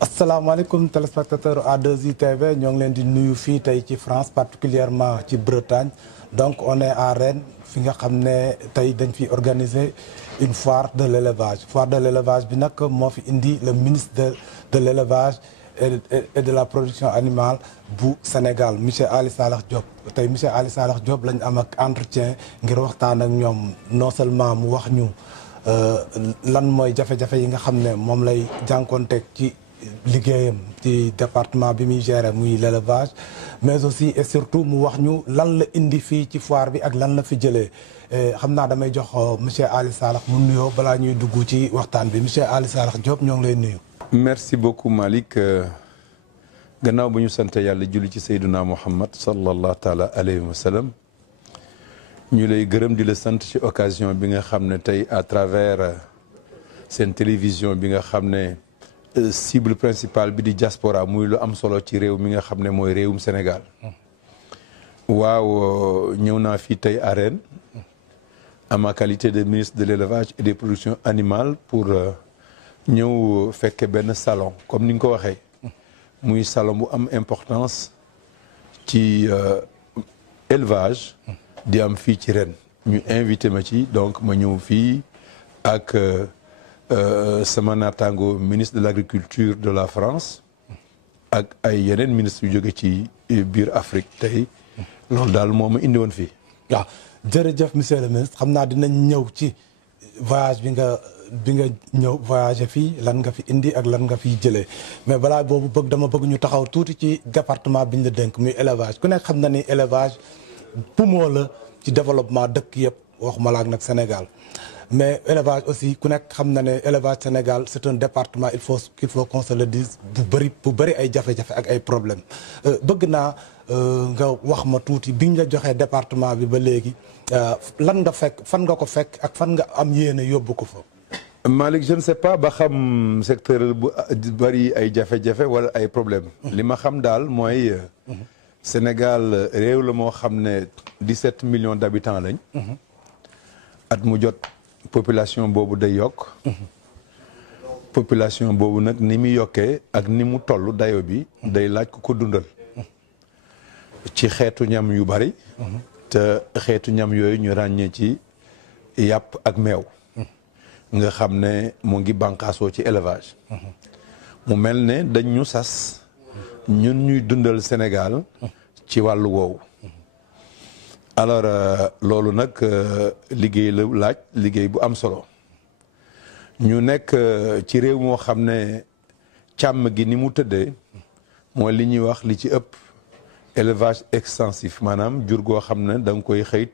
asalaamaaleykum téléspectateur A2I ñoo ngi leen di nuyu fii tey ci France particulièrement ci Bretagne donc on est à Rennes fi nga xam ne tey dañ fi organiser une foire de l'élevage bi nag moo fi indi le ministre de l'élevage et de la production animale bu Sénégal monsieur Ali Saleh Diop tey monsieur Ali Saleh Diop lañ am ak entretien ngir waxtaan ak ñoom non seulement mu wax ñu lan mooy jafe-jafe yi nga xam ne moom lay jànkoonteeg ci liggéeyam ci département bi muy gérer muy l'élevage mais aussi et surtout mu wax ñu lan la indi fii ci foire bi ak lan la fi jëlee xam naa damay jox monsieur Ali Saleh mu nuyoo balaa ñuy dugg ci waxtaan bi monsieur Ali Saleh Diop ñoo ngi lay nuyu. merci beaucoup Malick gannaaw bu ñu sant yàlla julli ci Seydina Muhammad sallallahu taala alayhi wa sallam ñu lay gërëm di la sant ci occasion bi nga xam ne tey à travers seen télévision bi nga xam ne cible principale bi di diaspora muy lu am solo ci réew mi nga xam ne mooy réewum Sénégal waaw ñëw naa fii tey à Rennes à ma qualité de ministre de l'élevage et des productions animales pour ñëw fekke benn salon comme ni nga ko waxee muy salon bu am importance ci élevage di am fii ci Rennes ñu invité ma ci donc ma ñëw fii ak sama naataango ministre de l'agriculture de la France ak ay yeneen ministre yu jóge ci biir Afrique tey loolu daal moo ma indi woon fii. waaw jërëjëf monsieur le ministre xam naa dinañ ñëw ci voyage bi nga ñëw voyager fii lan nga fi indi ak lan nga fiy jëlee mais balaa boobu dama bëgg ñu taxaw tuuti ci département bi ñu la dénk muy élevage ku nekk xam na ni élevage poumon la ci développement dëkk yëpp waxuma la ak nag Sénégal. mais élevage aussi ku nekk xam na ne élevage Sénégal c'est un département qu'il faut qu'on se le dise bu bëri ay jafe-jafe ak ay problèmes bëgg naa nga wax ma tuuti biñ la joxee département bi ba léegi lan nga fekk fan nga ko fekk ak fan nga am yéene yóbbu ko fa. Malick je ne sais pas ba xam secteur bu bëri ay jafe-jafe wala ay problèmes. li ma xam daal mooy Sénégal réew la moo xam ne 17 millions d'habitants lañ. at mu jot. population boobu day yokk population boobu nag ni muy yokkee ak ni mu toll dayo bi day laaj ku ko dundal ci xeetu ñam yu bari te xeetu ñam yooyu ñu ràññee ci yàpp ak meew nga xam ne mu ngi bànqaasoo ci élevage mu mel ne dañ ñu sas ñun ñuy dundal Sénégal ci wàllu woowu alors loolu nag liggéey la laaj liggéey bu am solo ñu nekk ci réew moo xam ne càmm gi ni mu tëddee mooy li ñuy wax li ci ëpp élevage extensif maanaam jur goo xam ne da nga koy xëy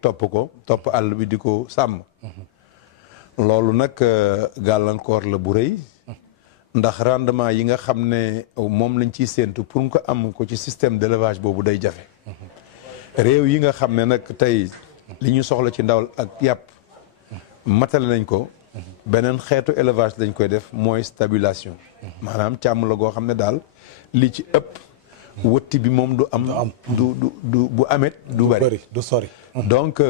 topp àll bi di ko sàmm loolu nag gàllankoor la bu rëy ndax rendement yi nga xam ne moom lañ ciy séentu pour nga am ko ci système d'élevage boobu day jafe réew yi nga xam ne nag tey li ñu soxla ci ndawal ak yàpp matale nañ ko beneen xeetu élevage dañ koy def mooy stabilisation maanaam càmm la goo xam ne daal li ci ëpp wëtti bi moom du bu amet du bari du sori donc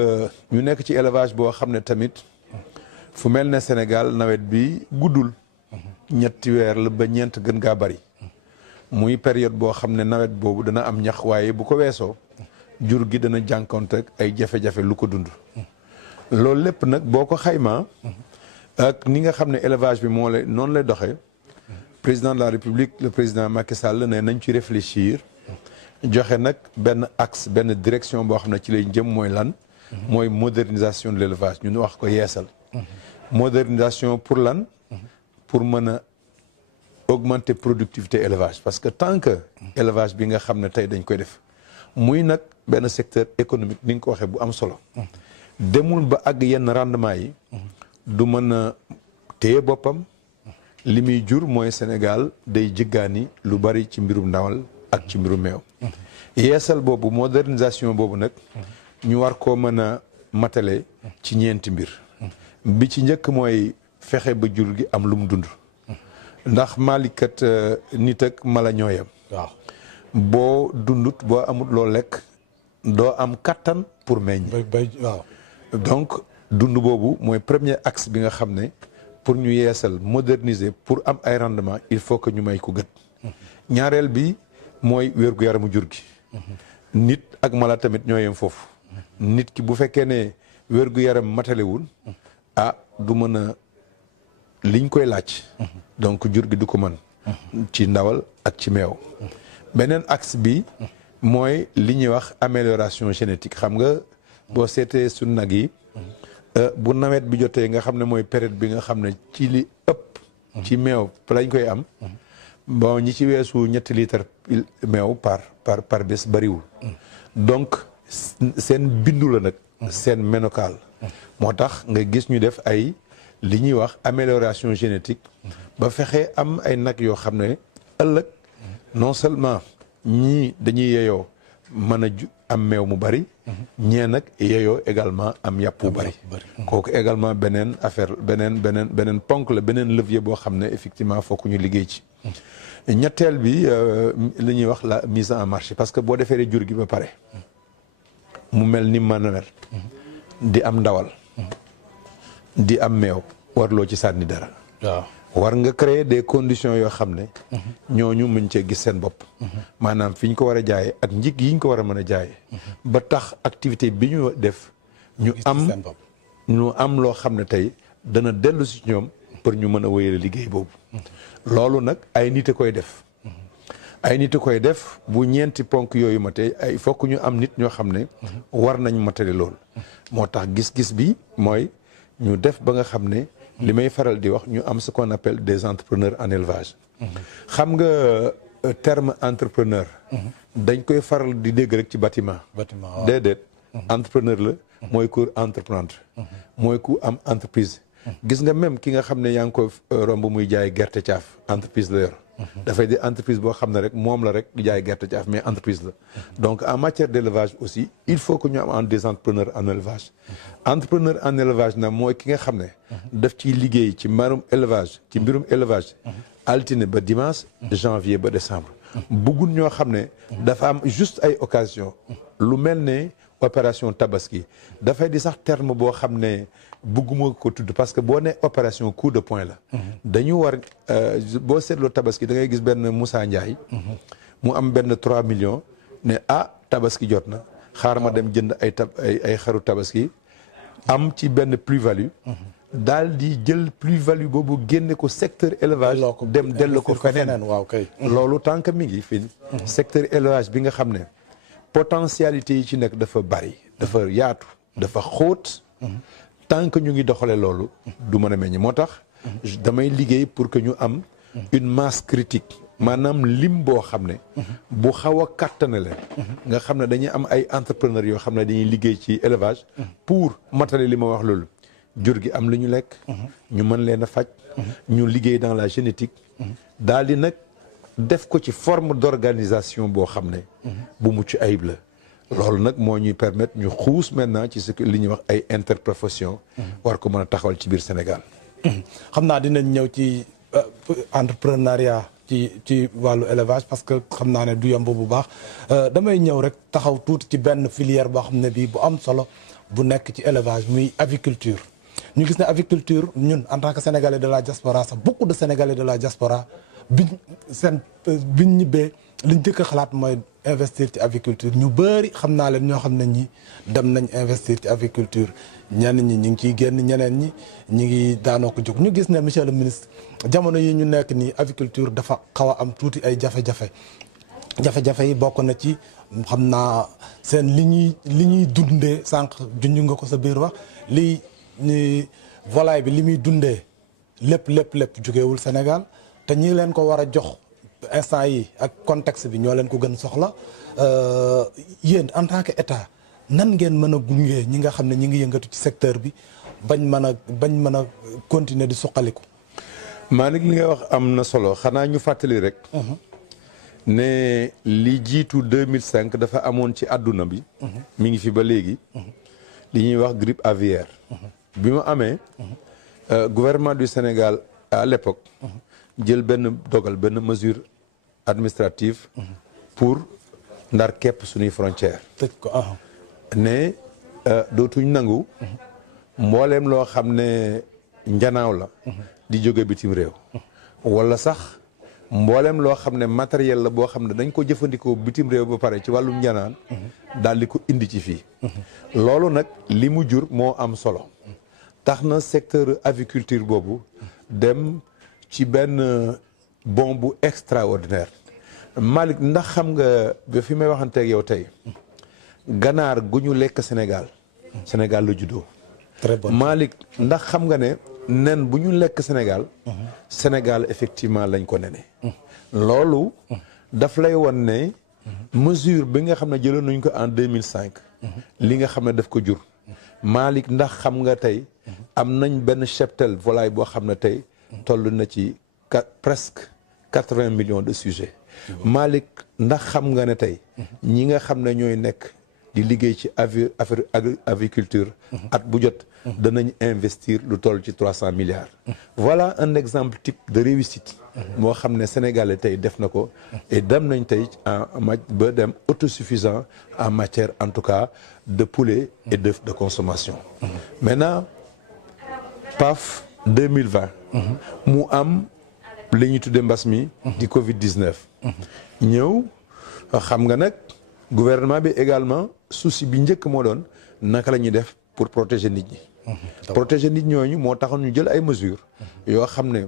ñu nekk ci élevage boo xam ne tamit fu mel ne Sénégal nawet bi guddul ñetti weer la ba ñeent gën gaa bari muy période boo xam ne nawet boobu dana am ñax waaye bu ko weesoo jur gi dana jànkonte ak ay jafe-jafe lu ko dund loolu lépp nag boo ko xaymaa ak ni nga xam ne élevage bi noonu lay doxee président de la République le président Macky Sall ne nañ ci réfléchir joxe nag benn axe benn direction boo xam ne ci lay jëm mooy lan mooy modernisation de l'élevage ñun wax ko yeesal modernisation pour lan pour mën a augmenter productivité élevage parce que tant que élevage bi nga xam ne tey dañ koy def muy nag benn secteur économique ni nga ko waxee bu am solo demul ba àgg yenn rendement yi du mën a téye boppam li muy jur mooy Sénégal day jëggaani lu bari ci mbirum ndawal ak ci mbirum meew yeesal boobu modernisation boobu nag ñu war koo mën a matale ci ñeenti mbir bi ci njëkk mooy fexe ba jur gi am lu mu dund ndax malikat nit ak mala ñooyam waaw boo dundut boo amut loo lekk doo am kattan pour meññ waaw donc dund boobu mooy premier axe bi nga xam ne pour ñu yeesal moderniser pour am ay rendement il faut que ñu may ko gët ñaareel bi mooy wér-gu-yaramu jur gi nit ak mala tamit ñoo yem foofu nit ki bu fekkee ne wér-gu-yaram matalewul du mën a liñ koy laaj donc jur gi du ko mën ci ndawal ak ci meew beneen axe bi mooy li ñuy wax amélioration génétique xam nga boo seetee su nag yi bu nawet bi jotee nga xam ne mooy période bi nga xam ne ci li ëpp ci meew lañ koy am bon ñi ci weesu 3 litres meew par bés bariwul donc seen bindu la nag seen ménocal moo tax nga gis ñu def ay li ñuy wax amélioration génétique ba fexe am ay nag yoo xam ne ëllëg non seulement ñii dañuy yeyoo mën a am meew mu bari ñee nag yeyoo également am yàpp mu bari kooku également beneen affaire beneen ponk la beneen levier boo xam ne effectivement fokk ñu liggéey ci ñetteel bi li ñuy wax la mise en marché parce que boo defee jur gi ba pare mu mel ni manomer di am ndawal di am meew warloo ci sànni dara waaw war nga créer des conditions yoo xam ne ñooñu mën cee gis seen bopp maanaam fi ñu ko war a jaayee ak njëg yi ñu ko war a mën a jaayee ba tax activité bi ñu def ñu am loo xam ne tey dana dellu si ñoom pour ñu mën a wéyale liggéey boobu loolu nag ay nit a koy def ay nit a koy def bu ñeenti ponk yooyu ma tey ay fokk ñu am nit ñoo xam ne war nañ matale loolu moo tax gis-gis bi mooy ñu def ba nga xam ne li may faral di wax ñu am ce qu'on appelle des entrepreneurs en élevage xam nga terme entrepreneur dañ koy faral di dégg rek ci bâtiment déedéet entrepreneur la mooy ku entreprendre mooy ku am entreprise gis nga même ki nga xam ne yaa ngi ko romb muy jaay gerte caaf entreprise la yor dafay di entreprise boo xam ne rek moom la rek di jaay gerte caaf mais entreprise la donc en matière d'élevage aussi il faut que ñu am des entrepreneurs en élevage entrepreneur en élevage nag mooy ki nga xam ne daf ciy liggéey ci mbirum élevage altine ba dimanche janvier ba décembre bëggul ñoo xam ne dafa am juste ay occasion lu mel ne opération tabaski dafay di sax terme boo xam ne bëgguma ko tudd parce que boo ne opération coup de poing la dañu war boo seetloo tabaski da ngay gis benn Moussa Ndiaye mu am benn 3 millions ne tabaski jot na xaar ma dem jënd ay xaru tabaski am ci benn plus-value daal di jël plus-value boobu génne ko secteur élevage dem dellu ko feneen waaw kay loolu tant que mi ngi fi secteur élevage bi nga xam ne potentialité yi ci nekk dafa bari dafa yaatu dafa xóot tant que ñu ngi doxale loolu du mën a meññ moo tax damay liggéey pour que ñu am une masse critique maanaam lim boo xam ne bu xaw a kàttane leen nga xam ne dañuy am ay entrepreneurs yoo xam ne dañuy liggéey ci élevage pour matale li ma wax loolu jur gi am lu ñu lekk ñu mën leen a faj ñu liggéey dans la génétique daal di nag def ko ci forme d'organisation boo xam ne bu mucc ayib la loolu nag moo ñuy permettre ñu xuus maintenant ci ce que li ñuy wax ay interprofession war ko mën a taxawal ci biir Sénégal xam naa dinañ ñëw ci entrepreneuriat ci wàllu élevage parce que xam naa ne du yomb bu baax damay ñëw rek taxaw tuuti ci benn filière boo xam ne bii bu am solo bu nekk ci élevage muy aviculture ñu gis ne aviculture ñun en tant que sénégalais de la diaspora sax beaucoup de sénégalais de la diaspora biñ ñibbee liñ njëkk a xalaat mooy investir ci aviculture ñu bëri xam naa leen ñoo xam ne ñi dem nañ investir ci aviculture ñenn ñi ñu ngi ciy génn ñeneen ñi ñu ngi daanoo ko jóg ñu gis ne monsieur le ministre jamono yi ñu nekk nii aviculture dafa xaw a am tuuti ay jafe-jafe yi bokk na ci xam naa seen li ñuy dundee sànq junj nga ko sa biir wax volaille bi li muy dundee lépp jógeewul Sénégal te ñi leen ko war a jox instant yi ak contexte bi ñoo leen ko gën soxla yéen en tant que état nan ngeen mën a gunge ñi nga xam ne ñi ngi yëngatu ci secteur bi bañ mën a continuer di suqaliku. Malick li nga wax am na solo xanaa ñu fàttali rek. ne li jiitu 2005 dafa amoon ci àdduna bi. mi ngi fi ba léegi. li ñuy wax grippe aviaire. bi mu amee. gouvernement du Sénégal à l'époque jël benn mesure administrative pour ndar képp suñuy frontière tëj ko ne dootuñ nangu mbooleem loo xam ne njanaaw la di jóge bitim réew wala sax mboolem loo xam ne matériel la boo xam ne dañ ko jëfandikoo bitim réew ba pare ci wàllum njanaan daal di ko indi ci fii loolu nag li mu jur moo am solo tax na secteur aviculture boobu dem ci benn bond bu extraordinaire Malick ndax xam nga ba fi may waxanteeg yow tey ganaar gu ñu lekk Sénégal Sénégal la juddoo très bon Malick ndax xam nga ne nen bu ñu lekk Sénégal Sénégal effectivement lañ ko nene loolu daf lay won ne mesure bi nga xam ne jëloon nañ ko en 2005 li nga xam ne daf ko jur Malick ndax xam nga tey am nañ benn cheptel volaille boo xam ne tey toll na ci presque 80 millions de sujets Malick ndax xam nga ne tey ñi nga xam ne ñooy nekk di liggéey ci affaire aviculture at bu jot danañ investir lu toll ci 300 milliards voilà un exemple type de réussite moo xam ne sénégalais tey def na ko et dem nañ tey ba dem autosuffisant en matière en tout cas de poulet et d'œufs de consommation maintenant PAF 2020 mu am li ñuy tuddee mbas mi di Covid 19 ñëw xam nga nag gouvernement bi également souci bi njëkk moo doon naka la ñuy def pour protéger nit ñi protéger nit ñooñu moo taxoon ñu jël ay mesures yoo xam ne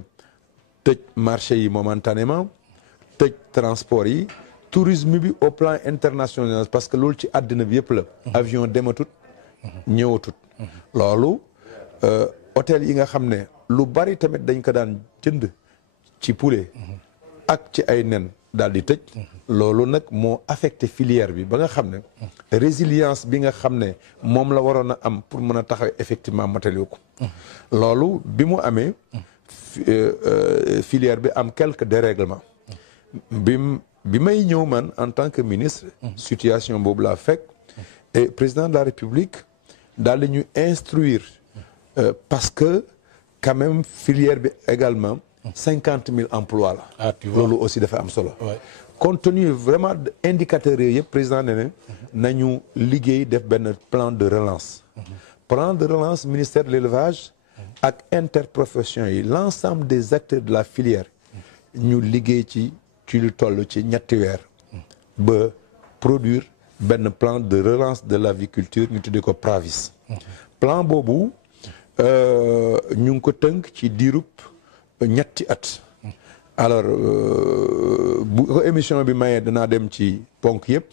tëj marché yi momentanément tëj transport yi tourisme bi au plan international parce que loolu ci àddina bi yëpp la avion dematut ñëwatut loolu hôtel yi nga xam ne lu bari tamit dañ ko daan jënd ci poulet ak ci ay nen daal di tëj loolu nag moo affecté filière bi ba nga xam ne résilience bi nga xam ne moom la waroon a am pour mën a taxaw effectivement matériel ko loolu bi mu amee filière bi am quelques dérèglements bi may ñëw man en tant que ministre situation boobu laa fekk et président de la République daal di ñu instruire parce que quand même filière bi également 50 000 emplois la loolu aussi dafa am solo compte tenu vraiment indicateurs yooyu yëpp président ne ne nañu liggéey def benn plan de relance ministère de l'élevage ak interprofession yi l'ensemble des acteurs de la filière ñu liggéey ci lu toll ci ñetti weer ba produire benn plan de relance de l'aviculture ñu tuddee ko PRAVIS plan boobu ñu ngi ko tënk ci diirub ñetti at alors bu ko émission bi mayee danaa dem ci ponk yëpp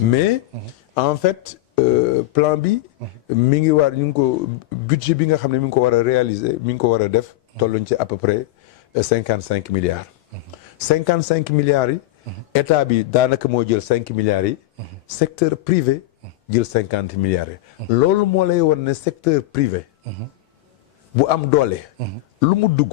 mais en fait plan bi mi ngi war ñu ngi ko budget bi nga xam ne mi ngi ko war a réaliser mi ngi ko war a def tolluñ ci à peu près 55 milliards 55 milliards yi état bi daanaka moo jël 5 milliards yi secteur privé jël 50 milliards yi loolu moo lay won ne secteur privé bu am doole lu mu dugg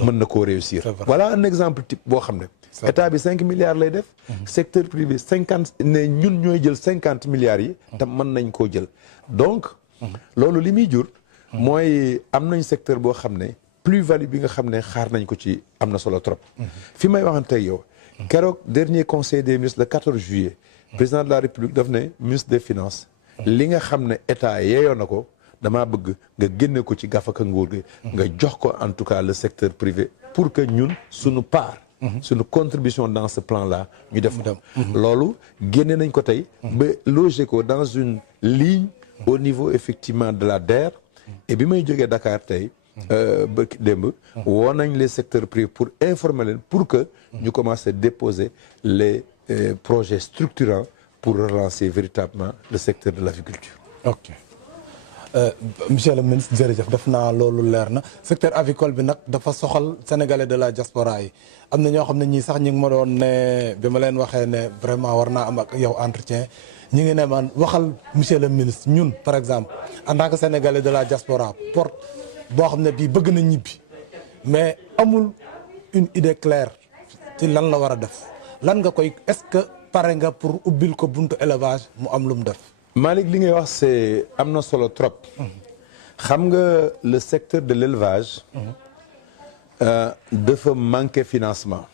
mën na koo réussir voilà un exemple type boo xam ne état bi 5 milliards lay def secteur privé 50 ne ñun ñooy jël 50 milliards yi te mën nañ koo jël donc loolu li muy jur mooy am nañ secteur boo xam ne plus-value bi nga xam ne xaar nañ ko ci am na solo trop fi may waxante yow keroog dernier conseil des ministres le 14 juillet président de la République daf ne ministre des finances li nga xam ne état yeeyoo na ko damaa bëgg nga génne ko ci gafaka nguur gi nga jox ko en tout cas le secteur privé pour que ñun suñu part suñu contribution dans ce plan là ñu def ko loolu génne nañ ko tey ba loger ko dans une ligne au niveau effectivement de la DER et bi may jógee Dakar tey ba démb woo nañ les secteurs privés pour informer leen pour que ñu commencer à déposer les projets structurants pour relancer véritablement le secteur de l'agriculture. Ok. Monsieur le ministre jërëjëf def naa loolu leer na secteur avicole bi nag dafa soxal sénégalais de la diaspora yi am na ñoo xam ne ñii sax ñi ngi ma doon ne bi ma leen waxee ne vraiment war naa am ak yow entretien ñi ngi ne man waxal monsieur le ministre ñun par exemple en tant que sénégalais de la diaspora porte boo xam ne bii bëgg na ñibbi mais amul une idée claire ci lan la war a def lan nga koy est-ce que pare nga pour ubbil ko buntu élevage mu am lu mu def. Malick li ngay wax c'est am na solo trop xam nga le secteur de l'élevage dafa manquer financement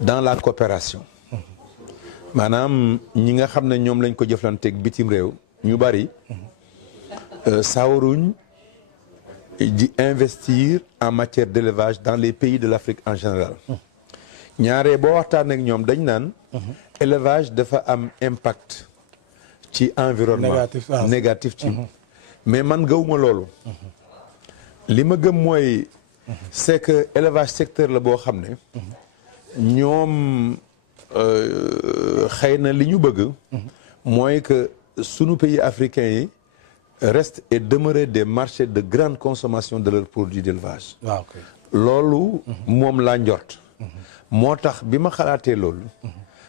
dans la coopération maanaam ñi nga xam ne ñoom lañ ko jëflanteeg bitim réew ñu bari sawaruñ di investir en matière d'élevage dans les pays de l'Afrique en général ñaaree boo waxtaan ak ñoom dañ naan élevage dafa am impact ci environnement négatif ci mais man gëwuma loolu li ma gëm mooy c'est que élevage secteur la boo xam ne ñoom xëy na li ñu bëgg mooy que sunu pays africains yi restent et demeurent des marchés de grande consommation de leurs produits d'élevage loolu moom laa njort moo tax bi ma xalaatee loolu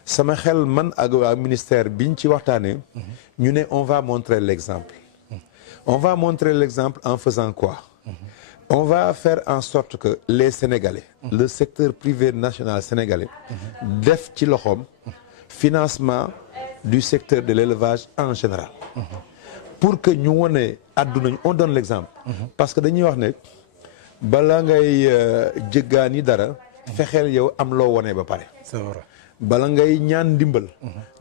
sama xel man ak waa ministère biñ ci waxtaanee ñu ne on va montrer l'exemple en faisant quoi on va faire en sorte que les Sénégalais le secteur privé national sénégalais def ci loxoom financement du secteur de l'élevage en général pour que ñu wone àdduna on donne l'exemple parce que dañuy wax ne bala ngay jëggaani dara fexeel yow am loo wone ba pare c'est vrai bala ngay ñaan ndimbal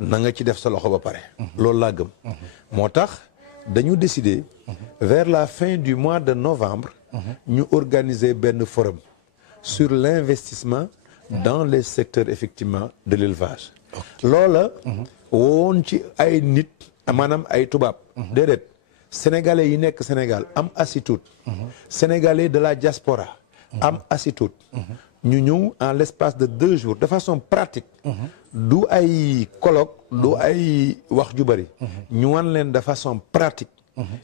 na nga ci def sa loxo ba pare loolu laa gëm moo tax dañu décider vers la fin du mois de novembre ñu organiser benn forum sur l'investissement dans les secteurs effectivement de l'élevage loola woon ci ay nit maanaam ay tubaab déedéet sénégalais yi nekk Sénégal am assitude sénégalais de la diaspora am assitude ñu ñëw en l'espace de 2 jours de façon pratique du ay colloque du ay wax ju bari ñu wan leen de façon pratique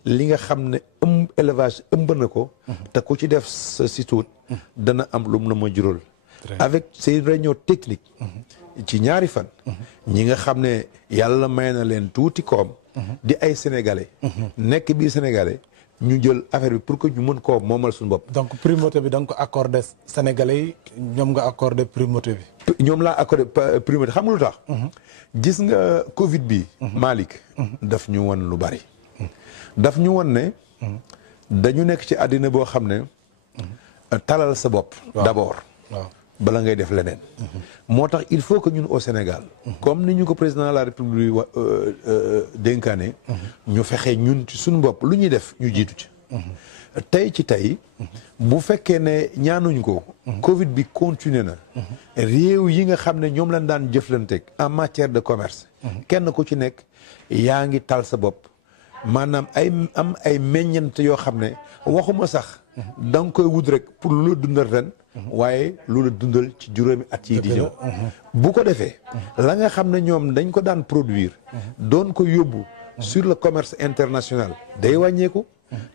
li nga xam ne élevage ëmb na ko te ku ci def sa situde dana am lu mu na ma jural avec ces réunions techniques ci ñaari fan ñi nga xam ne yàlla may na leen tuuti koom di ay sénégalais nekk biir sénégalais ñu jël affaire bi pour que ñu mën koo moomal suñu bopp. donc primauté bi da nga ko accordé sénégalais yi ñoom nga accordé primauté bi. ñoom laa accordé primauté xam nga lu tax. gis nga Covid bi. Malick daf ñu won lu bari. daf ñu won ne. dañu nekk ci àddina boo xam ne. talal sa bopp. d'abord. waaw bala ngay def leneen. moo tax il faut que ñun au Sénégal. comme ni ñu ko président de la République dénkaane. ñu fexe ñun ci suñu bopp lu ñuy def ñu jiitu ci. tey ci tey. bu fekkee ne ñaanuñ ko. Covid bi continué na. réew yi nga xam ne ñoom lañ daan jëflanteeg en matière de commerce. kenn ku ci nekk yaa ngi tal sa bopp. maanaam ay meññeent yoo xam ne waxuma sax. da nga koy wut rek pour lu la dundal ren. waaye lu la dundal ci juróomi at yi di ñëw. bu ko defee. la nga xam ne ñoom dañ ko daan produire. doon ko yóbbu. sur le commerce international. day wàññeeku.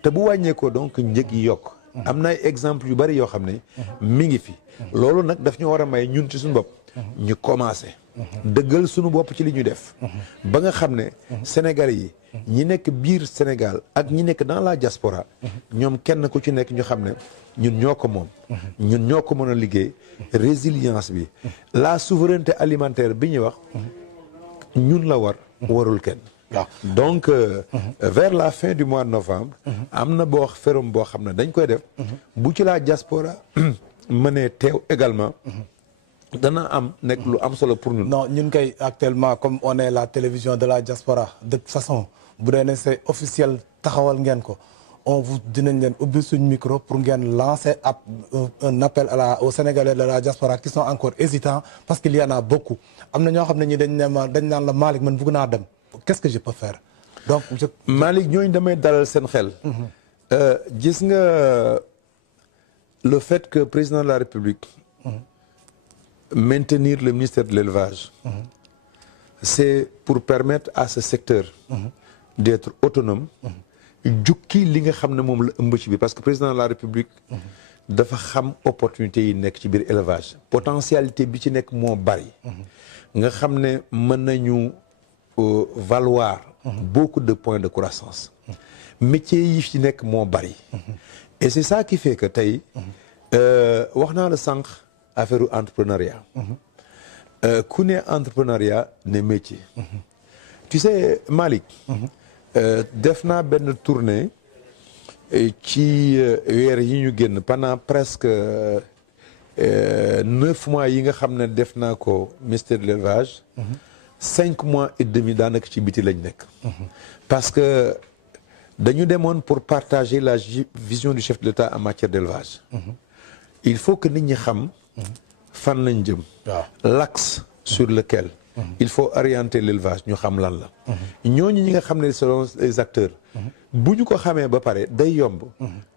te bu wàññeekoo donc njëg yi yokk. am na ay exemple yu bari yoo xam ne. mi ngi fi. loolu nag daf ñu war a may ñun ci suñu bopp. ñu commencé. dëggal suñu bopp ci li ñu def. ba nga xam ne Sénégalais yi. ñi nekk biir Sénégal ak ñi nekk dans la diaspora. ñoom kenn ku ci nekk ñu xam ne ñun ñoo ko moom. ñun ñoo ko mën a liggéey. résilience bi. la souveraineté alimentaire bi ñuy wax. ñun la war. warul kenn. donc vers la fin du mois de novembre. am na forum boo xam ne dañ koy def. bu ci la diaspora mënee teew également. dana am nekk lu am solo pour ñun. non ñun kay actuellement comme on est la télévision de la diaspora de toute façon bu dee ne c'est officiel taxawal ngeen ko on vous dinañ leen ubbi suñ micro pour ngeen lancer un appel aux Sénégalais de la diaspora qui sont encore hésitants parce qu'il y en a beaucoup am na ñoo xam ne ñi dañ naan la Malick man bëgg naa dem qu'est-ce que je peux faire donc Malick ñooñu damay dalal seen xel. gis nga le fait que président de la République. maintenir le ministère de l'élevage. C'est pour permettre à ce secteur. d'être autonome. jukki li nga xam ne moom la ëmb ci biir parce que président de la République. dafa xam opportunité yi nekk ci biir élevage. potentialité bi ci nekk moo bari. nga xam ne mën nañu valoir. beaucoup de points de croissance. métiers yi ci nekk moo bari. et c'est ça qui fait que tey. wax naa la sànq. affaire entrepreneuriat. ku ne entrepreneuriat ne métier. tu sais Malick. def naa benn tournée ci weer yi ñu génn pendant presque 9 mois yi nga xam ne def naa ko ministère de l'élevage. 5 mois et demi daanaka ci biti lañ nekk. parce que dañu demoon pour partager la vision du chef de l'État en matière d'élevage. Il faut que nit ñi xam fan lañ jëm. L'axe sur lequel il faut orienter l'élevage ñu xam lan la. ñooñu ñi nga xam ne selon les acteurs. bu ñu ko xamee ba pare day yomb.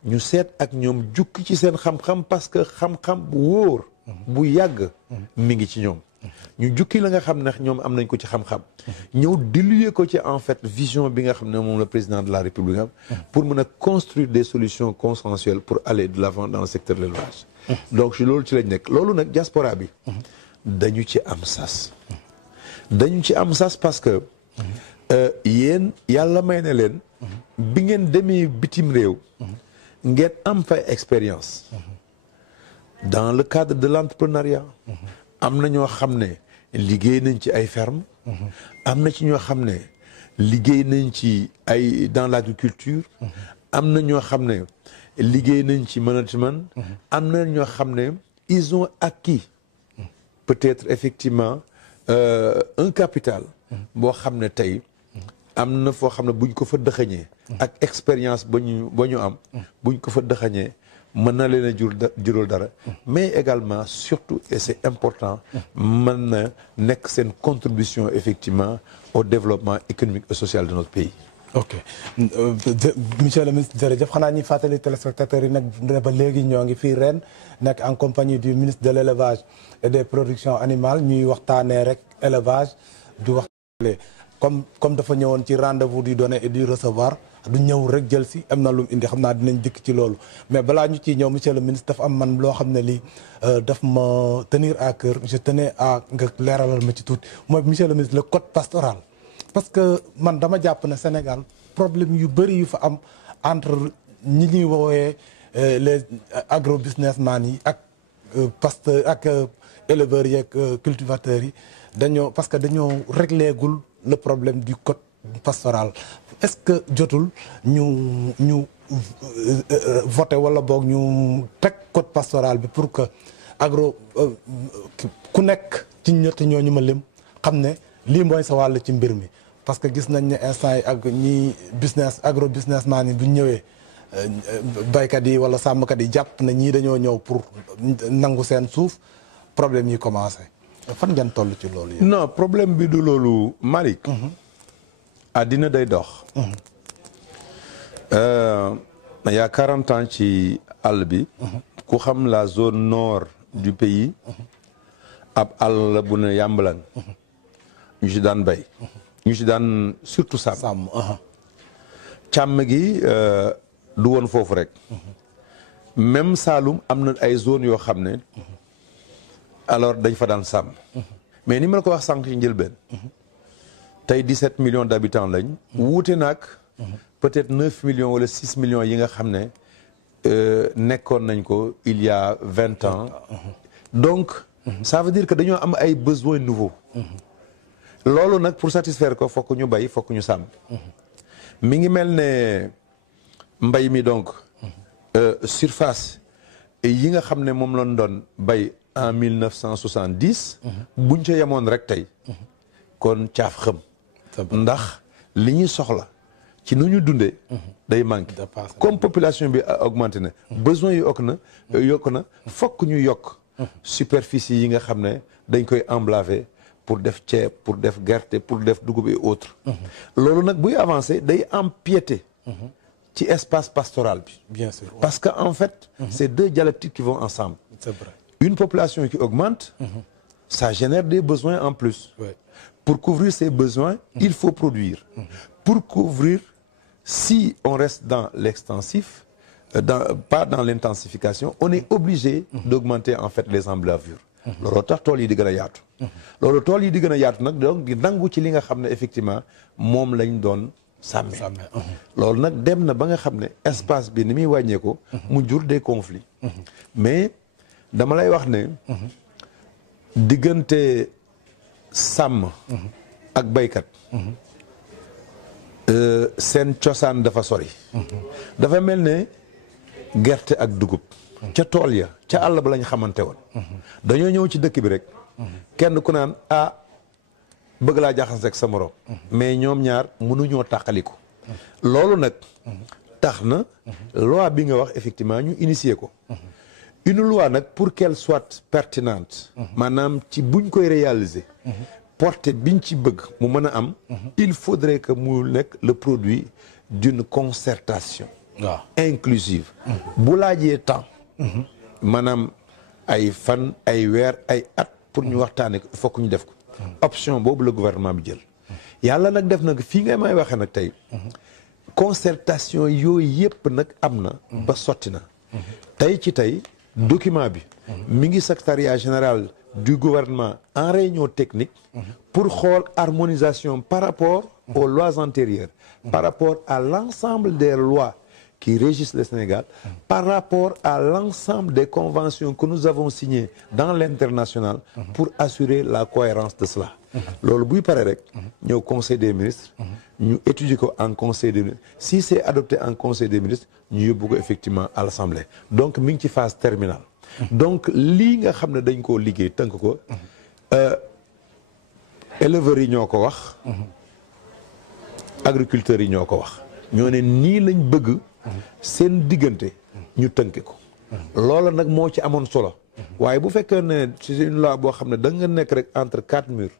ñu seet ak ñoom jukki ci seen xam-xam parce que xam-xam bu wóor. bu yàgg mi ngi ci ñoom. ñu jukki la nga xam ne ñoom am nañ ko ci xam-xam. ñëw diluer ko ci en fait vision bi nga xam ne moom le président de la République am. pour mën a construire des solutions consensuelles pour aller de l'avant dans le secteur de l'élevage. donc loolu ci lañ nekk loolu nag diaspora bi. dañu ci am sas. dañu ci am sas parce que yéen yàlla may na leen. bi ngeen demee bitim réew. ngeen am fa expérience. dans le cadre de l'entrepreneuriat. am na ñoo xam ne liggéey nañ ci ay fermes. am na ci ñoo xam ne liggéey nañ ci ay dans l'agriculture. am na ñoo xam ne liggéey nañ ci management. am na ñoo xam ne ils ont acquis peut-être effectivement un capital. boo xam ne tey am na foo xam ne buñ ko fa dëxañee. ak expérience ba ñu am. buñ ko fa dëxañee. mën na leen a jural dara mais également surtout et c'est important mën na nekk seen contribution effectivement au développement économique et social de notre pays. ok monsieur le ministre jërëjëf xanaa ñuy fàttali téléspectateurs yi nag ba léegi ñoo ngi fii ren nekk en compagnie du ministre de l'élevage et des productions animales ñuy waxtaanee rek élevage du waxtaanee comme dafa ñëwoon ci rendez-vous du donner et du recevoir. du ñëw rek jël si am na lu mu indi xam naa dinañ dikk ci loolu mais balaa ñu ciy ñëw monsieur le ministre dafa am man loo xam ne lii daf ma tenir à cœur je tenais à nga leeralal ma ci tuuti mooy monsieur le ministre le code pastoral. parce que man dama jàpp ne Sénégal problème yu bëri yu fa am entre ñi ñuy woowee les agro businessman yi ak pasteur ak éleveurs yi ak cultivateurs yi dañoo parce que dañoo réglé gul le problème du code pastoral. est-ce que jotul ñu voté wala boog ñu teg code pastoral bi pour que agro ku nekk ci ñetti ñooñu ma lim xam ne lii mooy sa wàll ci mbir mi parce que gis nañ ne instant yi ak ñi agro businessman yi bu ñëwee baykat yi wala sàmmkat yi jàpp na ñii dañoo ñëw pour nangu seen suuf problème yi commencé fan ngeen toll ci loolu yi non problème bi du loolu Malick àddina day dox. il y a 40 ans ci àll bi. ku xam la zone nord du pays. ab àll la bu ne yàmbalan. ñu ci daan bay. ñu ci daan surtout sàmm. càmm gi du woon foofu rek. même Saloum am na ay zones yoo xam ne. alors dañ fa daan sàmm. mais ni ma la ko wax sànq ci njëlbeen. tey 17 millions d'habitants lañ. wuute nag peut-être 9 millions wala 6 millions yi nga xam ne nekkoon nañ ko il y a 20 ans. donc ça veut dire que dañoo am ay besoins nouveaux. loolu nag pour satisfaire ko fokk ñu bay fokk ñu sàmm. mi ngi mel ne mbay mi donc surface yi nga xam ne moom lañ doon bay en 1970. buñ ca yemoon rek tey. kon caaf xëm. ndax li ñuy soxla ci nu ñu dundee. day manqué comme population bi augmenté na. besoin yi yokk na fokk ñu yokk. superficie yi nga xam ne dañ koy emblaver pour def ceeb pour def gerte pour def dugub et autres. loolu nag buy avancer day empiéter. ci espace pastoral bi. bien sûr parce que en fait. c'est deux dialectiques qui vont ensemble. c'est vrai. Une population qui augmente. ça génère des besoins en plus. Ouais. Pour couvrir ces besoins, il faut produire. Pour couvrir, si on reste dans l'extensif, pas dans l'intensification, on est obligé d'augmenter en fait les emblavures. loolu tax tool yi di gën a yaatu. loolu tool yi di gën a yaatu nag donc di nangu ci li nga xam ne effectivement moom lañ doon sàmmee. loolu nag dem na ba nga xam ne espace bi ni muy wàññeeku. mu jur des conflits. mais dama lay wax ne. diggante sàmm. ak baykat. seen cosaan dafa sori. dafa mel ne gerte ak dugub. ca tool ya ca àll ba lañ xamante woon. dañoo ñëw ci dëkk bi rek. kenn ku naan bëgg laa jaxase ak sa morom. mais ñoom ñaar mënuñoo tàqaliku. loolu nag tax na loi bi nga wax effectivement ñu initier ko une loi nag pour qu'elle soit pertinente maanaam ci buñ koy réaliser portée biñ ci bëgg mu mën a am il faudrait que mu nekk le produit d'une concertation inclusive bu laajee temps maanaam ay fan ay weer ay at pour ñu waxtaane ko il faut que ñu def ko option boobu la gouvernement bi jël yàlla nag def nag fii ngay may waxee nag tey concertation yooyu yëpp nag am na ba sotti na tey ci tey document bi mi ngi secrétariat général du gouvernement en réunion technique pour xool harmonisation par rapport aux lois antérieures par rapport à l'ensemble des lois qui régissent le Sénégal par rapport à l'ensemble des conventions que nous avons signées dans l'international pour assurer la cohérence de cela loolu buy pare rek ñëw conseil des ministres ñu étudier ko en conseil des ministres si c'est adopté en conseil des ministres ñu yóbbu ko effectivement à l'assemblée donc mi ngi ci phase terminale donc lii nga xam ne dañ koo liggéey tënk ko éleveurs yi ñoo ko wax agriculteurs yi ñoo ko wax ñoo ne nii lañ bëgg seen diggante ñu tënke ko loola nag moo ci amoon solo waaye bu fekkee ne c'est une loi boo xam ne da nga nekk rek entre quatre murs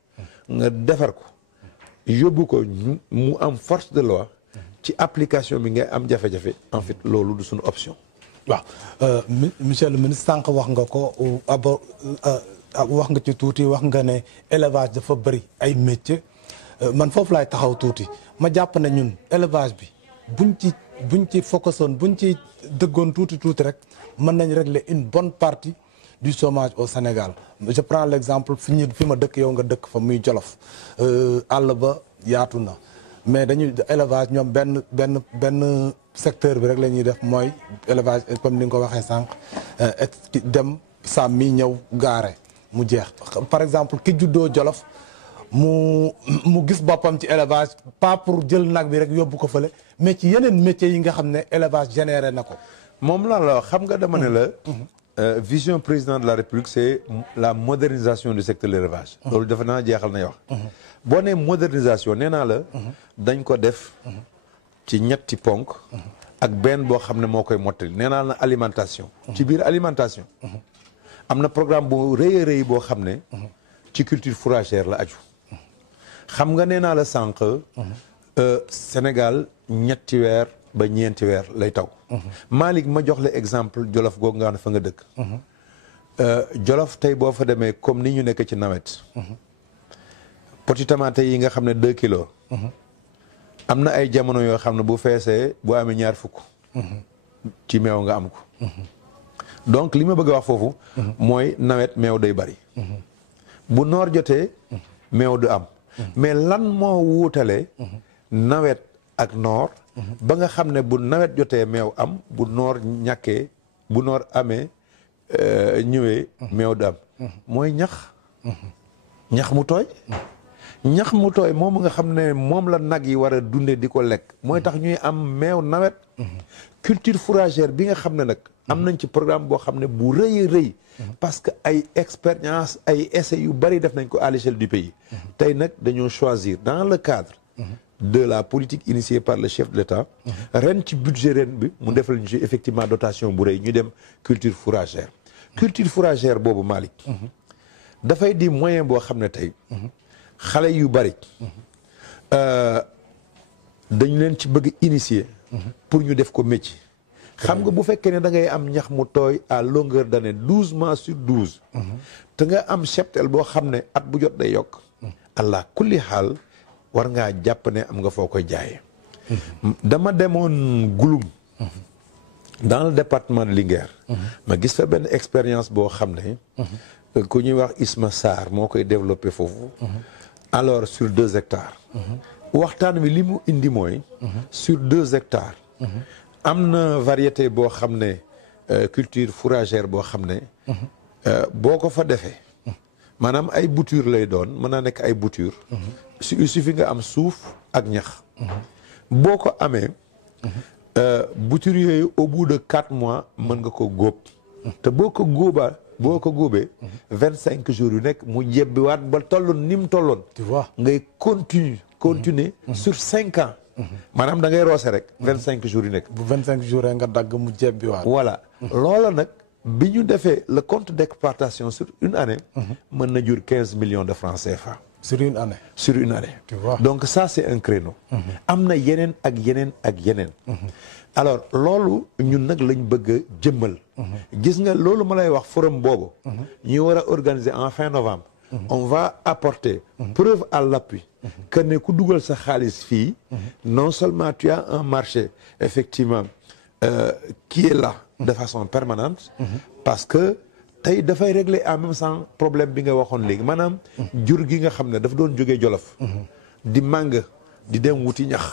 nga defar ko yóbbu ko mu am force de loi ci application bi ngay am jafe-jafe en fait loolu du suñu option waaw monsieur le ministre sànq wax nga ko wax nga ci tuuti wax nga ne élevage dafa bëri ay métiers man foofu laay taxaw tuuti ma jàpp ne ñun élevage bi buñ ci focusoon buñ ci dëggoon tuuti rek mën nañ régler une bonne partie du chômage au Sénégal je prends l'exemple fi ma dëkk yow nga dëkk fa muy Jolof àll ba yaatu na mais dañuy élevage ñoom benn secteur bi rek la ñuy def mooy élevage comme ni nga ko waxee sànq dem sàmm mi ñëw gaare mu jeex par exemple ki juddoo Jolof mu gis boppam ci élevage pas pour jël nag bi rek yóbbu ko fële mais ci yeneen métiers yi nga xam ne élevage généré na ko moom la xam nga dama ne la vision président de la République c'est la modernisation du secteur de l'élevage loolu dafa naa jeexal nay wax boo nee modernisation nee naa la dañ ko def ci ñetti ponk ak benn boo xam ne moo koy mottali nee naa la alimentation ci biir alimentation am na programme bu rëy a rëy boo xam ne ci culture fourragère la aju xam nga nee naa la sànq Sénégal ñetti weer ba ñeenti weer lay taw Malick ma jox la exemple Jolof googu nga xam ne fa nga dëkk Jolof tey boo fa demee comme ni ñu nekk ci nawet poti tomate yi nga xam ne 2 kilos am na ay jamono yoo xam ne bu feesee bu amee 2 fukk ci meew nga am ko donc li ma bëgg a wax foofu mooy nawet meew day bari bu noor jotee meew du am mais lan moo wuutale nawet ak noor ba nga xam ne bu nawet jotee meew am bu noor ñàkkee bu noor amee ñëwee meew du am mooy ñax mu tooy ñax mu tooy moom nga xam ne moom la nag yi war a dunde di ko lekk mooy tax ñuy am meew nawet culture fourragère bi nga xam ne nag am nañ ci programme boo xam ne bu rëy a rëy parce que ay expérience ay essais yu bari def nañ ko à l'échelle du pays tey nag dañoo choisir dans le cadre de la politique initiée par le chef de l'État ren ci budget ren bi mu defal ñu ci effectivement dotation bu rëy ñu dem culture fourragère boobu Malick dafay di moyen boo xam ne tey xale yu bari dañu leen ci bëgg initier pour ñu def ko métier xam nga bu fekkee ne da ngay am ñax mu tooy à longueur d'année 12 mois sur 12 te nga am cheptel boo xam ne at bu jot day yokk allah kulli xaal war ngaa jàpp ne am nga foo koy jaayee dama demoon Gouloum dans le département de Linguère ma gis fa benn expérience boo xam ne ku ñuy wax Isma Sarr moo koy développé foofu alors sur 2 hectares waxtaan wi li mu indi mooy sur 2 hectares am na variété boo xam ne culture fourragère boo xam ne boo ko fa defee maanaam ay bouture lay doon mën naa nekk ay bouture il suffit nga am suuf ak ñax boo ko amee bouture yooyu au bout de 4 mois mën nga ko góob te boo ko góobee 25 jours yu nekk mu jebbiwaat ba tolloon ni mu tolloon tu vois ngay continuer sur 5 ans maanaam da ngay roose rek 25 jours yi nekk. bu 25 jours nga dagg mu jebbi waat. voilà loola nag bi ñu defee le compte d'exploitation sur une année. mën na jur 15 millions de francs CFA. sur une année. sur une année. Tu vois. donc ça c'est un créneau. am na yeneen ak yeneen ak yeneen. alors loolu ñun nag lañ bëgg a jëmmal. gis nga loolu ma lay wax forum boobu. ñu war a organiser en fin novembre. on va apporter preuve à l'appui que ne ku dugal sa xaalis fii non seulement tu as un marché effectivement qui est là de façon permanente parce que tey dafay régler en même temps problème bi nga waxoon léegi maanaam jur gi nga xam ne dafa doon jógee Jolof di màng di dem wuti ñax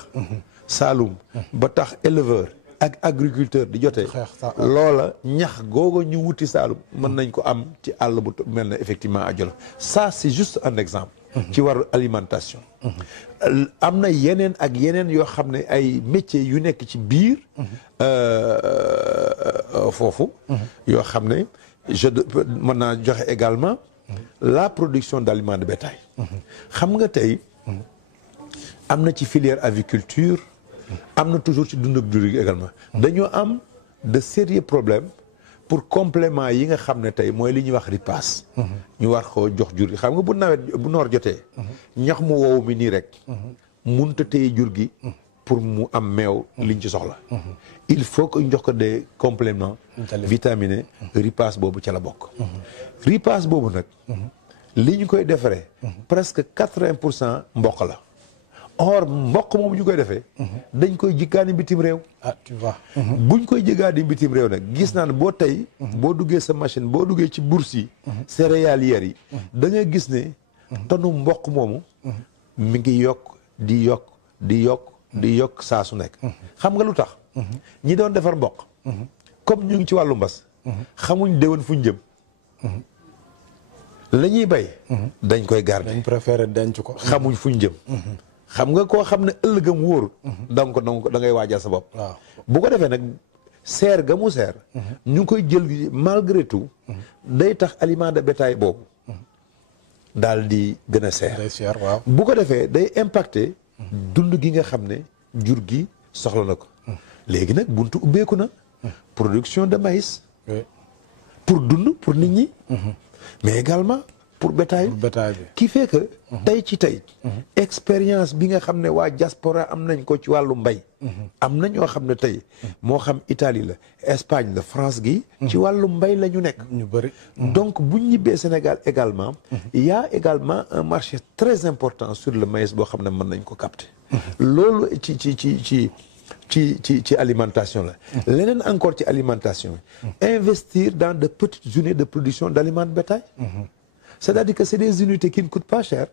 Saloum ba tax éleveur ak agriculteur di jotee loola ñax googu ñu wuti Saloum mën nañ ko am ci àll bu mel ne effectivement à Jolof ça c'est juste un exemple ci wàllu alimentation am na yeneen ak yeneen yoo xam ne ay métiers yu nekk ci biir foofu yoo xam ne mën naa joxe également la production d'aliments de bétail xam nga tey am na ci filière aviculture am na toujours ci dund ak jur gi également dañoo am de sérieux problèmes pour complément yi nga xam ne tey mooy li ñuy wax ripaas ñu war koo jox jur gi xam nga bu nawet bu noor jotee ñax mu woowu mi nii rek munta téye jur gi pour mu am meew liñ ci soxla il faut que ñu jox ko des compléments vitaminés ripaas boobu ca la bokk ripaas boobu nag li ñu koy defaree presque 80% mboq la or mboq moom ñu koy defee dañ koy jikkaani bitim réew tu vois buñ koy jikkaani bitim réew nag gis naa ne boo tey boo duggee sa machine boo duggee ci bourse yi céréalières yi da nga gis ne tonu mboq moomu mi ngi yokk di yokk di yokk di yokk saa su nekk xam nga lu tax ñi doon defar mboq comme ñu ngi ci wàllu mbas xamuñ déwén fuñ jëm la ñuy bay dañ koy garder dañ préféré denc ko xamuñ fuñ jëm xam nga koo xam ne ëllëgam wóorul donc da ngay waajal sa bopp waaw bu ko defee nag seer ga mu seer ñu ngi koy jël malgré tout day tax aliment de bétail boobu daal di gën a seer waaw bu ko defee day impacter dund gi nga xam ne jur gi soxla na ko léegi nag buntu ubbeeku na production de maïs pour dund pour nit ñi mais également pour bétail bi qui fait que tey ci tey expérience bi nga xam ne waa diaspora am nañ ko ci wàllu mbay am na ñoo xam ne tey moo xam Italie la Espagne la France gi ci wàllu mbay la ñu nekk ñu bëri donc buñ ñibbee Sénégal également il y a également un marché très important sur le maïs boo xam ne mën nañ ko capter loolu ci alimentation la leneen encore ci alimentation investir dans de petites unités de production d'aliments de bétail c'est-à-dire que c'est des unités qui ne coûtent pas cher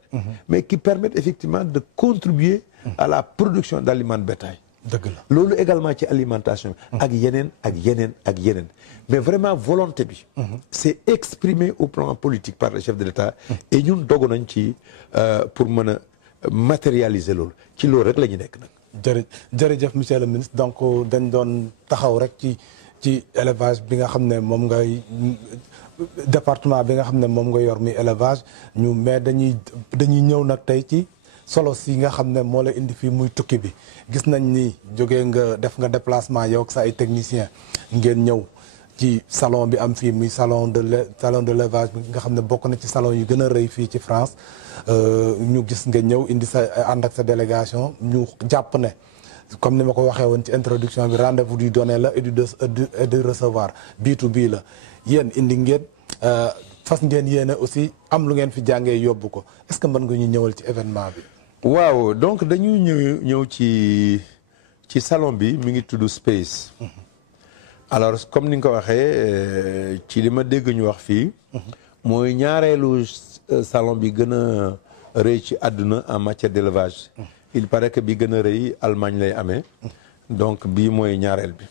mais qui permettent effectivement de contribuer à la production d'aliments de bétail dëgg la loolu également ci alimentation ak yeneen ak yeneen ak yeneen mais vraiment volonté bi c'est exprimé au plan politique par le chef de l'État et ñun dogu nañ ci pour mën a matérialiser loolu ci loolu rek la ñu nekk nag jërëjëf monsieur le ministre donc dañ doon taxaw rek ci élevage bi nga xam ne moom ngay département bi nga xam ne moom nga yor mi élevage mais dañuy ñëw nag tey ci solo si nga xam ne moo la indi fii muy tukki bi gis nañ ni jógee nga def nga déplacement yow ak sa ay technicien ngeen ñëw ci salon bi am fii muy salon de l'élevage bi nga xam ne bokk na ci salon yu gën a rëy fii ci France ñu gis nga ñëw indi sa ànd ak sa délégation ñu jàpp ne comme ni ma ko waxee woon ci introduction bi rendez-vous du donner la et du recevoir B2B la yéen indi ngeen fas ngeen yéene aussi am lu ngeen fi jàngee yóbbu ko est-ce que mën nga ñu ñëwal ci événement bi waaw donc dañuy ñëw ci salon bi mi ngi tudd Space alors comme ni nga ko waxee ci li ma dégg ñu wax fii mooy ñaareelu salon bi gën a rëy ci àdduna en matière d'élevage il paraît que bi gën a rëy Allemagne lay amee donc bii mooy ñaareel bi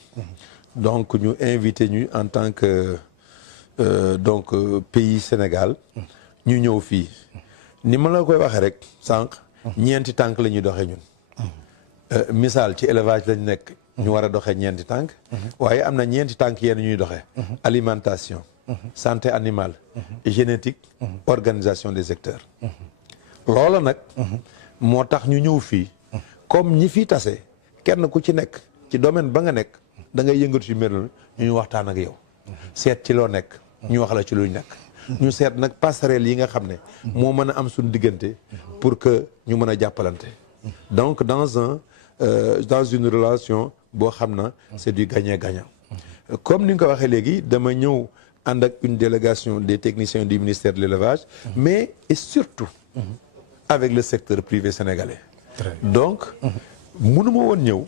donc ñu invité ñu en tant que pays Sénégal ñu ñëw fii ni ma la koy waxee rek sànq ñeenti tànk la ñuy doxee ñun misaal ci élevage lañ nekk ñu war a doxee ñeenti tànk waaye am na ñeenti tànk yenn ñuy doxee alimentation santé animale génétique organisation des secteurs loola nag moo tax ñu ñëw fii comme ñi fi tase kenn ku ci nekk ci domaine ba nga nekk da ngay yëngatu ci mbir ñu waxtaan ak yow seet ci loo nekk ñu wax la ci luñ nekk ñu seet nag passerelle yi nga xam ne moo mën a am suñu diggante pour que ñu mën a jàppalante donc dans une relation boo xam na c'est du gagnant-gagnant comme ni nga ko waxee léegi dama ñëw ànd ak une délégation des techniciens du ministère de l'élevage mais et surtout avec le secteur privé sénégalais donc mënuma woon ñëw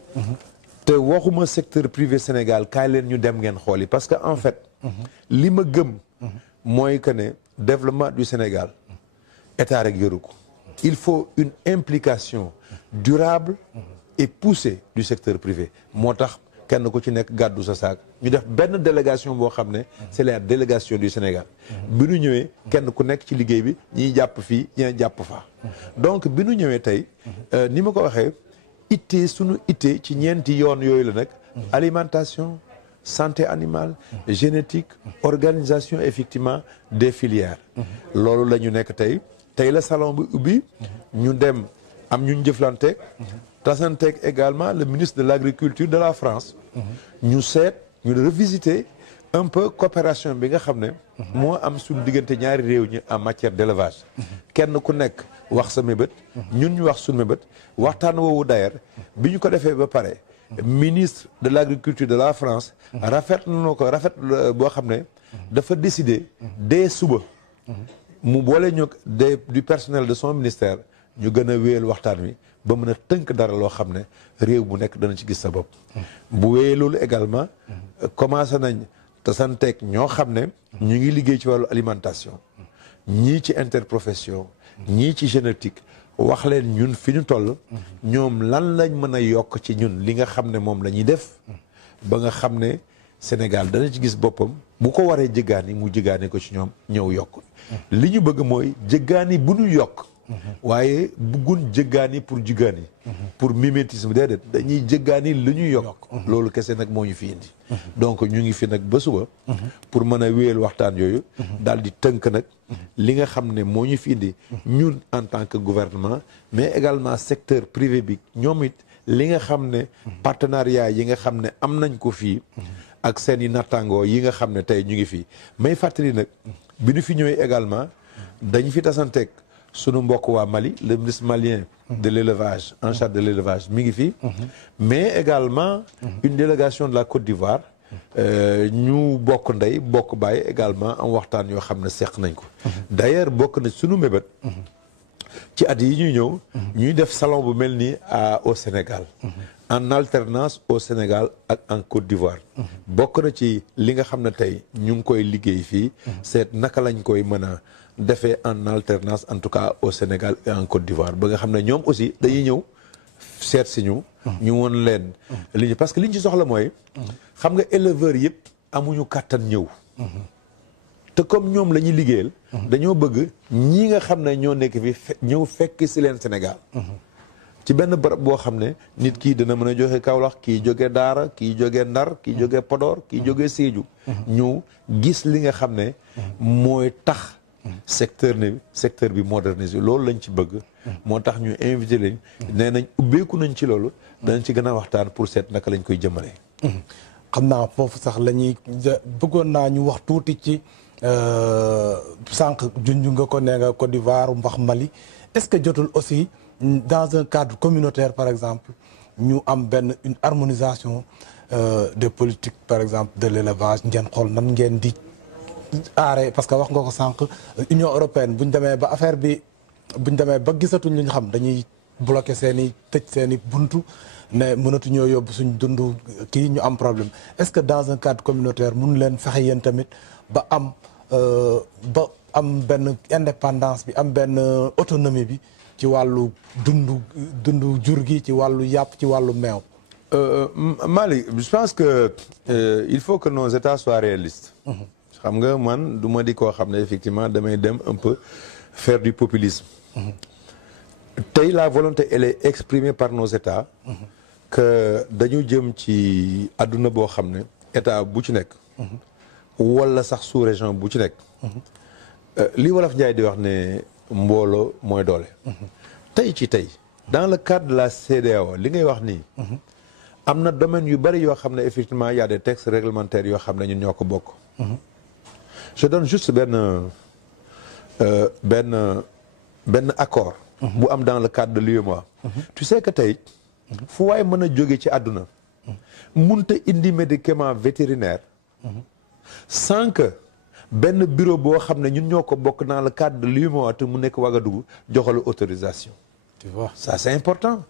te waxuma secteur privé Sénégal kaay leen ñu dem ngeen xooli parce que en fait li ma gëm mooy que ne développement du Sénégal état rek yoru ko il faut une implication durable et poussée du secteur privé moo tax kenn ku ci nekk gàddu sa saak ñu def benn délégation boo xam ne c'est la délégation du Sénégal bi ñu ñëwee kenn ku nekk ci liggéey bi ñiy jàpp fii ñi jàpp faa donc bi ñu ñëwee tey ni ma ko waxee ittee sunu ittee ci ñeenti yoon yooyu la nag alimentation santé animale génétique organisation effectivement des filières loolu la ñu nekk tey la salon bi ubbi ñu dem am ñu jëflanteeg tasanteeg également le ministre de l'agriculture de la France ñu seet ñu revisiter un peu coopération bi nga xam ne moo am suñu diggante ñaari réew ñi en matière d'élevage kenn ku nekk wax sa mébét ñun ñu wax suñu mébét waxtaan woowu d'ailleurs bi ñu ko defee ba pare ministre de l'agriculture de la France rafet boo xam ne dafa décider dès suba mu boole ñu du personnel de son ministère ñu gën a wéyal waxtaan wi ba mën a tënk dara loo xam ne réew bu nekk dana ci gis sa bopp bu wéyee loolu également commencé nañ te santeeg ñoo xam ne ñu ngi liggéey ci wàllu alimentation ñii ci interprofession ñii ci génétique wax leen ñun fi ñu toll ñoom lan lañ mën a yokk ci ñun li nga xam ne moom la ñuy def ba nga xam ne Sénégal dana ci gis boppam bu ko waree jëggaani mu jëggaani ko ci ñoom ñëw yokk li ñu bëgg mooy jëggaani bu ñu yokk waaye buggun jëggaani pour jëggaani pour mimétisme déedéet dañuy jëggaani lu ñu yokk loolu kese nag moo ñu fi indi donc ñu ngi fi nag ba suba pour mën a wéyal waxtaan yooyu daal di tënk nag li nga xam ne moo ñu fi indi ñun en tant que gouvernement mais également secteur privé bi ñoom it li nga xam ne partenariat yi nga xam ne am nañ ko fii ak seen i nattangoo yi nga xam ne tey ñu ngi fii may fàttali nag bi ñu fi ñëwee également dañ fi tasanteeg sunu mbokk waa Mali le ministre malien de l'élevage en charge de l'élevage mi ngi fii mais également une délégation de la Côte d'Ivoire ñu bokk ndey bokk baay également am waxtaan yoo xam ne seq nañ ko d'ailleurs bokk na sunu mébét ci at yi ñuy ñëw ñuy def salon bu mel nii au Sénégal en alternance au Sénégal ak en Côte d'Ivoire bokk na ci li nga xam ne tey ñu ngi koy liggéey fii seet naka lañ koy mën a defee en alternance en tout cas au Sénégal et en Côte d'Ivoire ba nga xam ne ñoom aussi dañuy ñëw seet si ñu won leen li ñu parce que li ñu ci soxla mooy xam nga éleveurs yëpp amuñu kàttan ñëw te comme ñoom la ñuy liggéeyal dañoo bëgg ñi nga xam ne ñoo nekk fi ñëw fekk si leen Sénégal ci benn barab boo xam ne nit kii dina mën a joxe Kaolack kii jóge Daara kii jóge Ndar kii jóge Podor kii jóge Sédhiou ñëw gis li nga xam ne mooy tax secteur bi modernisé loolu lañ ci bëgg moo tax ñu invité lañ nee nañ ubbeeku nañ ci loolu danañ ci gën a waxtaan pour seet naka lañ koy jëmale xam naa foofu sax la ñuy bëggoon naa ñu wax tuuti ci sànq junj nga ko nee nga Côte d'Ivoire mbax Mali est-ce que jotul aussi dans un cadre communautaire par exemple ñu am une harmonisation des politiques par exemple de l'élevage ngeen xool nan ngeen di aare parce que wax nga ko sànq Union européenne buñ demee ba affaire bi buñ demee ba gisatuñ li ñu xam dañuy bloquer tëj seen i buntu ne mënatuñoo yóbbu suñ dund kii ñu am problème est-ce que dans un cadre communautaire mun leen fexe yéen tamit ba am benn indépendance bi am benn autonomie bi ci wàllu dundu jur gi ci wàllu yàpp ci wàllu meew. Mali je pense que il faut que nos États soient réalistes. xam nga man du ma di koo xam ne effectivement damay dem un peu faire du populisme. tey la volonté elle est exprimée par nos États. que dañu jëm ci àdduna boo xam ne état bu ci nekk. wala sax sous-région bu ci nekk. li wolof Njaay di wax ne mbooloo mooy doole. tey dans le cadre de la CEDEAO li ngay wax nii am na domaine yu bari yoo xam ne effectivement y a des textes réglementaires yoo xam ne ñun ñoo ko bokk je donne juste benn accord bu am dans le cadre de l'UEMOA tu sais que tey fu waay mën a jóge ci àdduna munta indi médicament vétérinaire sans que benn bureau boo xam ne ñun ñoo ko bokk dans le cadre de l'UEMOA te mu nekk Ouagadougou joxalu autorisation tu vois ça c'est important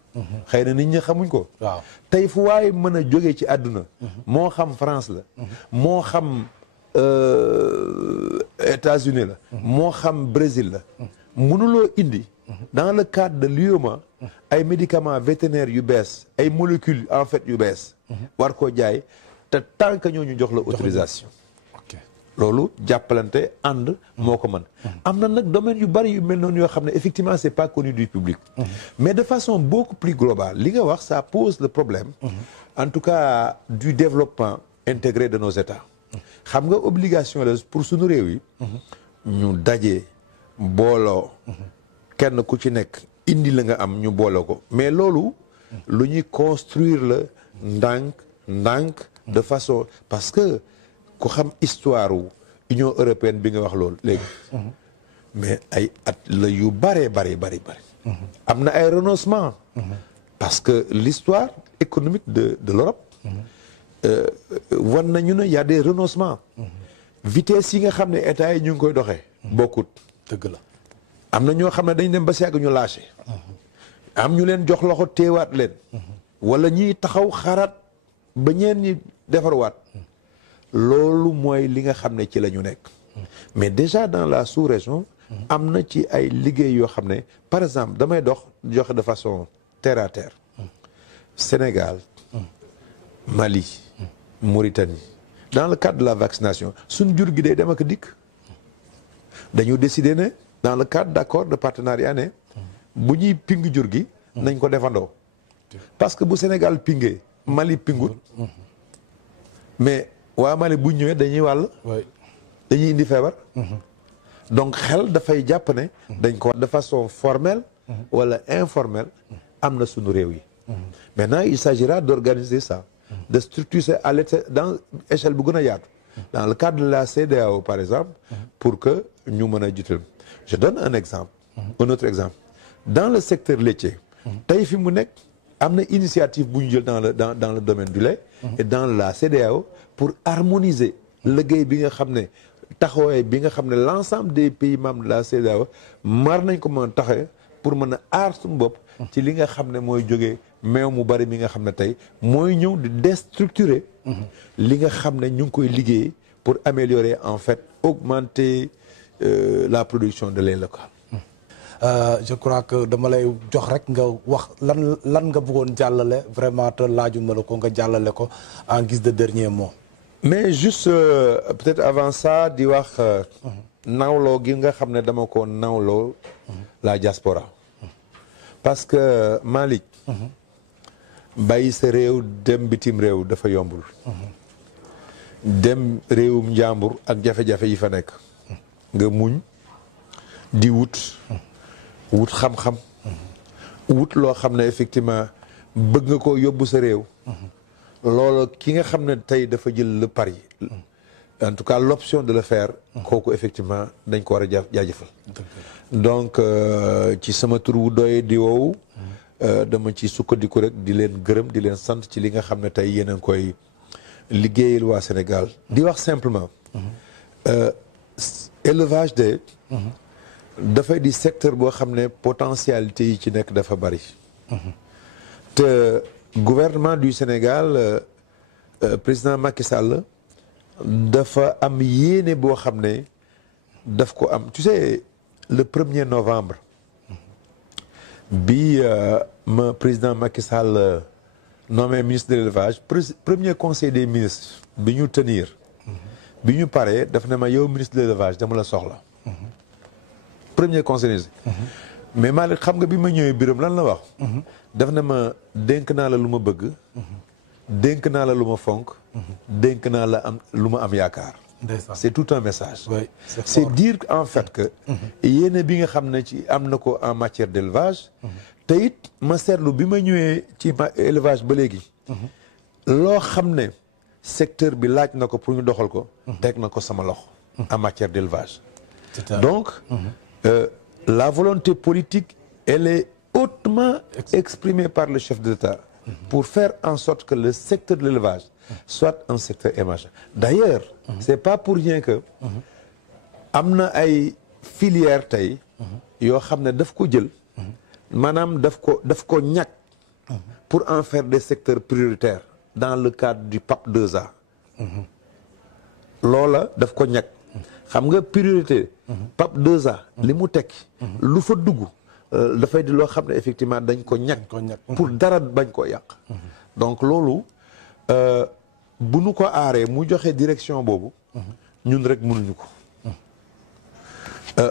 xëy na nit ñi xamuñ ko waaw tey fu waay mën a jóge ci àdduna moo xam France la moo xam États-Unis la moo xam Brésil la mënuloo indi dans le cadre de l'UEMOA ay médicaments vétérinaires yu bees ay molécules en fait yu bees war koo jaay te tant que ñooñu jox la autorisation loolu jàppalante ànd moo ko mën am na nag domaine yu bari yu mel noonu yoo xam ne effectivement c'est pas connu du public mais de façon beaucoup plus globale li nga wax ça pose le problème en tout cas du développement intégré de nos États xam nga obligation la pour suñu réew yi ñu daje booloo kenn ku ci nekk indi la nga am ñu booloo ko mais loolu lu ñuy construire la ndànk de façon parce que ku xam histoire wu Union européenne bi nga wax loolu léegi mais ay at la yu bari am na ay renoncement parce que l'histoire économique de l'Europe wan nañu ne y a des renoncements vitesse yi nga xam ne état yi ñu ngi koy doxee bokkut dëgg la am na ñoo xam ne dañ dem ba si yàgg ñu lâché am ñu leen jox loxo teewaat leen wala ñiy taxaw xaaraat ba ñeen ñi defarwaat loolu mooy li nga xam ne ci la ñu nekk mais déjà dans la sous-région am na ci ay liggéey yoo xam ne par exemple damay joxe de façon terre à terre Sénégal Mali Mauritanie dans le cadre de la vaccination suñ jur gi day dem ak dikk dañu décider ne dans le cadre d'accord de partenariat ne bu ñuy ping jur gi nañ ko defandoo parce que bu Sénégal pingee Mali pingut mais waa Mali bu ñëwee dañuy wàll dañuy indi feebar donc xel dafay jàpp ne dañ ko de façon formelle wala informelle am na suñu réew yi maintenant il s'agira d'organiser ça de structurer à l'échelle dans échelle bu gën a yaatu dans le cadre de la CEDEAO par exemple pour que ñu mën a jiital je donne un exemple un autre exemple dans le secteur laitier tey fi mu nekk am na initiative bu ñu jël dans le domaine du lait et dans la CEDEAO pour harmoniser liggéey bi nga xam ne taxawaay bi nga xam ne l'ensemble des pays membres de la CEDEAO mar nañ ko mën a taxawee pour mën a aar suñu bopp ci li nga xam ne mooy jógee meew mu bari mi nga xam ne tey mooy ñëw di déstructurer li nga xam ne ñu ngi koy liggéey pour améliorer en fait augmenter la production de lait local. Je crois que dama lay jox rek nga wax lan nga bëggoon jàllale vraiment te laajuma la ko nga jàllale ko en guise de dernier mot. mais juste peut-être avant ça di wax nawloo gi nga xam ne dama ko nawloo la diaspora parce que Malick bàyyi sa réew dem bitim réew dafa yombul dem réewum njàmbur ak jafe-jafe yi fa nekk nga muñ di wut xam-xam wut loo xam ne effectivement bëgg nga ko yóbbu sa réew loolu ki nga xam ne tey dafa jël le pari en tout cas l'option de le faire kooku effectivement dañ ko war a jaajëfal donc ci sama tur wu doy di woowu dama ci sukkandiku rek di leen gërëm di leen sant ci li nga xam ne tey yéen a ngi koy liggéeyal waa Sénégal di wax simplement élevage de dafay di secteur boo xam ne potentialité yi ci nekk dafa bari te gouvernement du Sénégal président Macky Sall dafa am yéene boo xam ne daf ko am tu sais le 1er novembre bi ma président Macky Sall nommé ministre de l'élevage premier conseil des ministres bi ñu tenir bi ñu paree daf ne ma yow ministre de l'élevage dama la soxla premier conseil des mais Malick xam nga bi ma ñëwee biram lan la wax daf ne ma dénk naa la lu ma bëgg dénk naa la lu ma fonk dénk naa la am lu ma am yaakaar c'est tout un message c'est dire en fait que yéene bi nga xam ne ci am na ko en matière d'élevage te it ma seetlu bi ma ñëwee ci élevage ba léegi loo xam ne secteur bi laaj na ko pour ñu doxal ko teg na ko sama loxo en matière d'élevage donc la volonté politique elle est hautement exprimée par le chef de l'État pour faire en sorte que le secteur de l'élevage soit un secteur émergent d'ailleurs c'est pas pour rien que am na ay filières tey yoo xam ne daf ko jël maanaam daf ko ñàkk pour en faire des secteurs prioritaires dans le cadre du PAP 2A loola daf ko ñàkk xam nga priorité PAP 2A li mu tekki lu fa dugg dafay di loo xam ne effectivement dañ ko ñàkk pour dara bañ koo yàq donc loolu bu nu ko aaree mu joxe direction boobu ñun rek mënuñu ko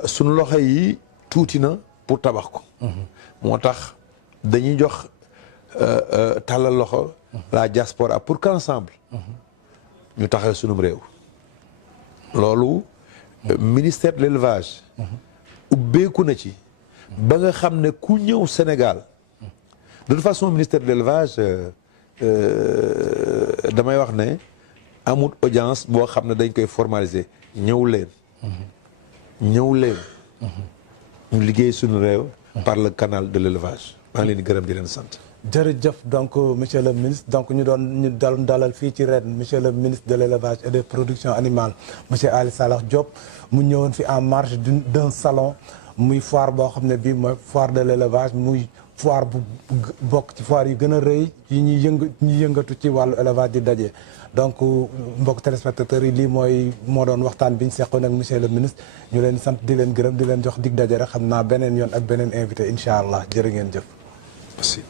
suñu loxo yi tuuti na pour tabax ko moo tax dañuy jox tàllal loxo la diaspora pour qu'ensemble ñu taxal sunum réew loolu ministère de l'élevage ubbeeku na ci ba nga xam ne ku ñëw Sénégal de toute façon ministère de l'élevage damay wax ne amul audience boo xam ne dañ koy formaliser ñëw leen ñu liggéey suñu réew par le canal de l'élevage maa ngi leen di gërëm di leen sant jërëjëf donc monsieur le ministre donc ñu doon dalal fii ci ren monsieur le ministre de l'élevage et des productions animales monsieur Ali Salah Diop mu ñëwoon fi en marge d'un salon muy foire boo xam ne bii mooy foire de l'élevage muy foire bu bokk ci foire yu gën a rëy yi ñuy yëngatu ci wàllu élevage di daje donc mbokk téléspectateurs yi lii moo doon waxtaan bi ñu seqoon ak monsieur le ministre ñu leen sant di leen gërëm di leen jox dig daje rek xam naa beneen yoon ak beneen invité incha allah jërë ngeen jëf. Merci.